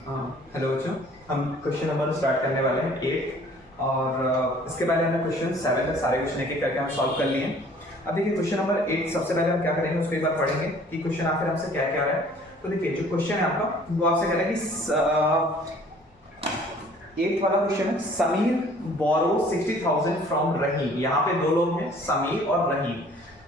Hello बच्चों, हम question number start करने वाले हैं 8 और इसके पहले हमने क्वेश्चन 7 तक सारे क्वेश्चन एक एक करके हम सॉल्व कर लिए हैं। अब देखिए क्वेश्चन नंबर 8 सबसे पहले हम क्या करेंगे उसको एक बार पढ़ेंगे कि क्वेश्चन आखिर हमसे क्या क्या है। तो देखिए जो क्वेश्चन है आपका वो आपसे कह रहा है कि 8 वाला क्वेश्चन है, समीर बोरो 60,000 फ्रॉम रहीम। यहाँ पे दो लोग हैं, समीर और रहीम।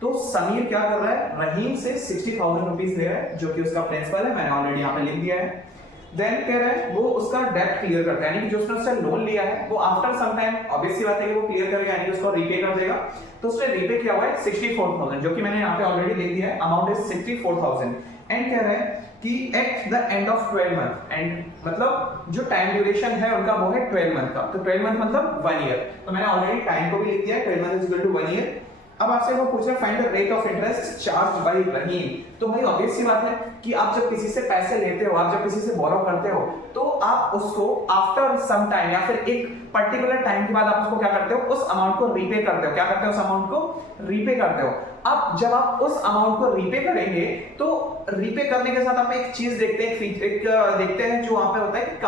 तो समीर क्या कर रहा है, रहीम से 60,000 रुपीज ले रहा है जो कि उसका प्रिंसिपल है, मैंने ऑलरेडी यहाँ पे लिख दिया है। देन कह रहा है वो उसका डेट क्लियर करता है, यानी कि जो उसने उससे लोन लिया है वो आफ्टर सम टाइम ऑब्वियस सी बात है कि वो क्लियर करेगा, यानी कि उसको रीपे कर देगा। तो उसने रीपे किया हुआ है 64,000, जो कि मैंने यहाँ पे ऑलरेडी लिख दिया है, अमाउंट इज 64,000। एंड कह रहा है कि at the end of 12 month, and मतलब जो टाइम ड्यूरेशन है उनका वो है 12 मंथ का। तो 12 मंथ मतलब 1 ईयर। तो मैंने ऑलरेडी टाइम को भी लिख दिया है, 12 month is equal to 1 year. अब आपसे वो पूछ रहा है find the rate of interest charge by Rahim. तो भाई ऑब्वियस सी बात है कि आप जब किसी से पैसे लेते हो, आप जब किसी से बोरो करते हो, तो आप उसको आफ्टर सम टाइम या फिर एक पर्टिकुलर टाइम के बाद आप उसको क्या करते हो, उस अमाउंट को रीपे करते हो। क्या करते हो, उस अमाउंट को रीपे करते हो। अब जब आप उस अमाउंट को रीपे करेंगे तो रीपे करने के साथ आप एक चीज देखते हैं, देखते हैं जो वहां पे होता है कि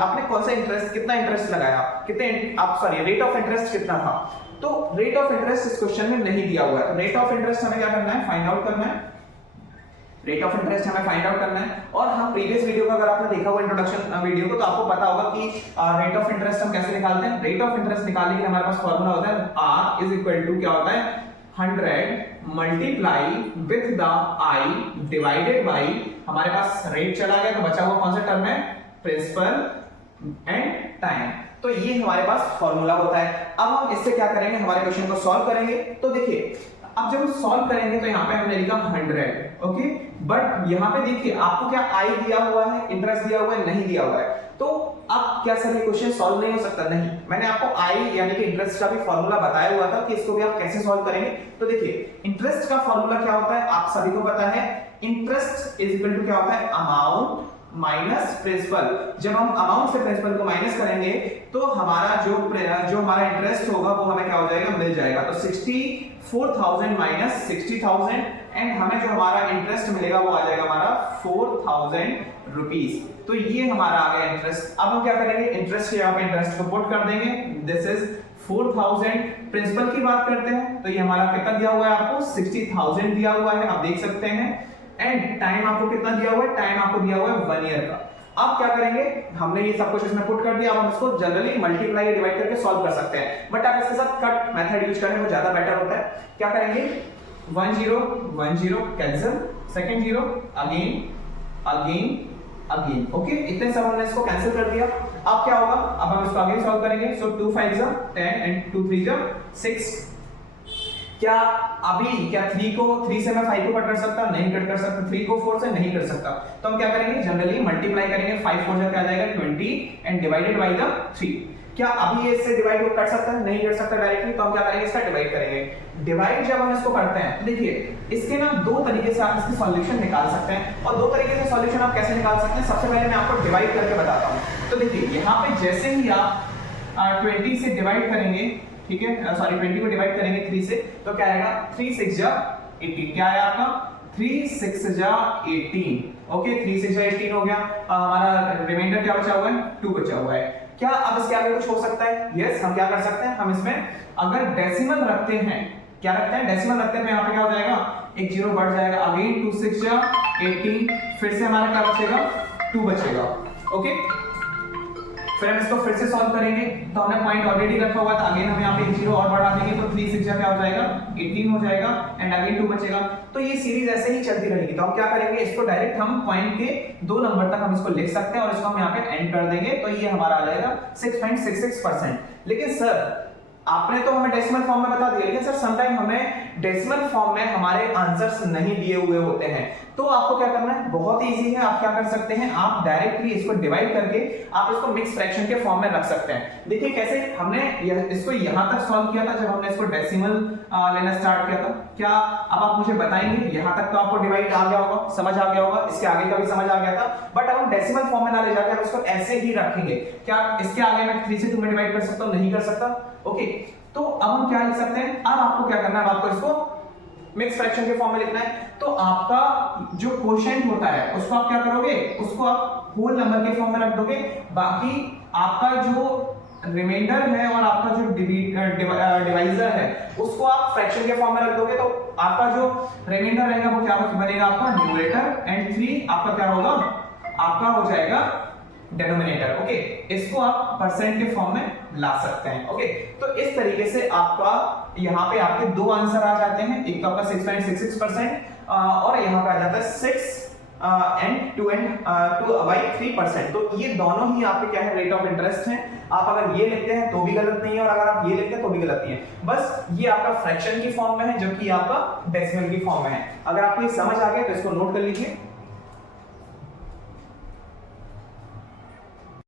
आपने कौन सा इंटरेस्ट, कितना इंटरेस्ट लगाया, कितने आप सॉरी रेट ऑफ इंटरेस्ट कितना था। तो रेट ऑफ इंटरेस्ट इस क्वेश्चन में नहीं दिया हुआ है। तो रेट ऑफ इंटरेस्ट हमें क्या करना है, फाइंड आउट करना है। रेट ऑफ इंटरेस्ट हमें फाइंड आउट करना है। और हम प्रीवियस वीडियो का अगर आपने देखा हुआ इंट्रोडक्शन वीडियो को, तो आपको पता होगा कि रेट ऑफ इंटरेस्ट हम कैसे निकालते हैं। रेट ऑफ इंटरेस्ट निकालने के लिए हमारे पास फॉर्मूला होता है R इज इक्वल टू क्या होता है 100 multiply with the I divided by, हमारे पास रेट चला गया तो बचा हुआ कौन सा टर्म है, प्रिंसिपल एंड टाइम। तो ये हमारे पास फॉर्मूला होता है। अब हम इससे क्या करेंगे, हमारे क्वेश्चन को सॉल्व करेंगे। तो देखिए अब जब हम सॉल्व करेंगे तो यहाँ पे हमने लिखा 100, ओके। बट यहाँ पे देखिए आपको क्या आई दिया हुआ है, इंटरेस्ट दिया हुआ है, नहीं दिया हुआ है। तो अब क्या सर ये क्वेश्चन सॉल्व नहीं हो सकता, नहीं। मैंने आपको आई यानी कि इंटरेस्ट का भी फॉर्मूला बताया हुआ था कि इसको भी आप कैसे सॉल्व करेंगे। तो देखिए इंटरेस्ट का फॉर्मूला क्या होता है, आप सभी को पता है, इंटरेस्ट इज इक्वल टू क्या होता है, अमाउंट माइनस प्रिंसिपल। जब हम अमाउंट से प्रिंसिपल को माइनस करेंगे तो हमारा जो हमारा इंटरेस्ट होगा वो हमें क्या हो जाएगा, मिल जाएगा। तो 64,000 माइनस 60,000 एंड हमें जो हमारा इंटरेस्ट मिलेगा वो आ जाएगा हमारा 4,000 रुपीज। तो ये हमारा आ गया इंटरेस्ट। अब हम क्या करेंगे, इंटरेस्ट के यहाँ पे इंटरेस्ट को पुट कर देंगे। This is 4,000। प्रिंसिपल की बात करते हैं तो ये हमारा कितना दिया हुआ है, आपको 60,000 दिया हुआ है, आप देख सकते हैं। एंड टाइम आपको कितना दिया हुआ है, टाइम आपको दिया हुआ है 1 ईयर का। अब क्या करेंगे, हमने ये सब कुछ इसमें पुट कर दिया। अब हम इसको जनरली मल्टीप्लाई या डिवाइड करके सॉल्व कर सकते हैं, बट आप इसके साथ कट मेथड यूज करें वो ज्यादा बेटर होता है। क्या करेंगे, 1 0 1 0 cancel, second 0 again again again, okay. इतने सब हमने इसको कैंसिल कर दिया। अब क्या होगा, अब हम इसको अगेन सॉल्व करेंगे। सो 2 5 10 एंड 2 3 6। क्या अभी क्या 3 से मैं 5 को कट कर सकता, नहीं कट कर सकता। 3 को 4 से नहीं कर सकता। तो हम क्या करेंगे, जनरली मल्टीप्लाई करेंगे। 5 4 क्या आ जाएगा 20 एंड डिवाइडेड बाय द 3। क्या अभी ये इससे डिवाइड कर सकता है, नहीं कर सकता डायरेक्टली। तो हम क्या करेंगे, इसका डिवाइड करेंगे। डिवाइड जब हम इसको करते हैं तो देखिए इसके ना दो तरीके से आप इसकी सॉल्यूशन निकाल सकते हैं। और दो तरीके से सॉल्यूशन आप कैसे निकाल सकते हैं, सबसे पहले मैं आपको डिवाइड करके बताता हूं। तो देखिए यहाँ पे जैसे ही आप 20 से डिवाइड करेंगे, ठीक है, सॉरी 20 को डिवाइड करेंगे 3 से, तो क्या आएगा 3 6 जा 18। क्या आया आपका 3 6 जा 18, ओके। 3 6 जा 18 हो गया। हमारा रिमाइंडर क्या बचा हुआ है, 2 बचा हुआ है। क्या अब इसके आगे कुछ हो सकता है, यस। हम क्या कर सकते हैं, हम इसमें अगर डेसिमल रखते हैं, क्या रखते हैं, डेसिमल रखते हैं, तो यहाँ पे क्या हो जाएगा, एक जीरो बढ़ जाएगा। अगेन 2 6 जा 18, फिर से हमारा क्या बचेगा, 2 बचेगा, ओके। फिर हम इसको फिर से सॉल्व करेंगे। तो हमने पॉइंट ऑलरेडी रखा हुआ था, अगेन हम यहाँ पे एक जीरो और बढ़ा देंगे तो 3 6 क्या हो जाएगा 18 हो जाएगा एंड अगेन 2 बचेगा। तो ये सीरीज ऐसे ही चलती रहेगी। तो हम क्या करेंगे, इसको डायरेक्ट हम पॉइंट के 2 नंबर तक हम इसको लिख सकते हैं और इसको हम यहाँ पे एंड कर देंगे। तो ये हमारा आ जाएगा 6.66%। लेकिन सर आपने तो हमें डेसिमल फॉर्म में बता दिया, लेकिन सर समटाइम हमें डेसिमल फॉर्म में हमारे आंसर्स नहीं दिए हुए होते हैं। तो आपको क्या करना है, बहुत इजी है। आप क्या कर सकते हैं, आप डायरेक्टली इसको डिवाइड करके आप इसको मिक्स फ्रैक्शन के फॉर्म में रख सकते हैं। देखिए कैसे हमने इसको यहां तक सॉल्व किया था जब हमने इसको डेसिमल लेना स्टार्ट किया था। क्या अब आप मुझे बताएंगे, यहां तक तो आपको डिवाइड आ गया होगा, समझ आ गया होगा, इसके आगे का भी समझ आ गया था। बट अब हम डेसिमल फॉर्म में ना ले जाकर हम इसको ऐसे ही रखेंगे। क्या इसके आगे मैं 3 से 2 में डिवाइड कर सकता हूं, नहीं कर सकता, ओके। तो अब हम क्या लिख सकते हैं, अब आपको क्या करना है, अब आपको इसको मिक्स फ्रैक्शन के फॉर्म में लिखना है, तो आपका जो कोशेंट होता है उसको आप क्या करोगे, उसको आप होल नंबर के फॉर्म में रख दोगे, बाकी आपका जो रिमाइंडर है और आपका जो डिवाइजर है उसको आप फ्रैक्शन के फॉर्म में रख दोगे, तो आपका जो रिमाइंडर रहेगा वो क्या बनेगा, आपका न्यूमरेटर, एंड 3 आपका क्या होगा, आपका हो जाएगा डिनोमिनेटर। ओके, इसको आप परसेंट के फॉर्म में ला सकते हैं। ओके, तो इस तरीके से आपका यहाँ पे आपके दो आंसर आ जाते हैं, एक तो आपका 6.66% और यहाँ पे आ जाता है 6 एंड 2/3%। तो ये दोनों ही आपके क्या है, रेट ऑफ इंटरेस्ट हैं। आप अगर ये लिखते हैं तो भी गलत नहीं है, और अगर आप ये लिखते हैं तो भी गलत नहीं है, बस ये आपका फ्रैक्शन की फॉर्म में है, जबकि आपका डेसिमल की फॉर्म में है। अगर आपको ये समझ आ गया तो इसको नोट कर लीजिए।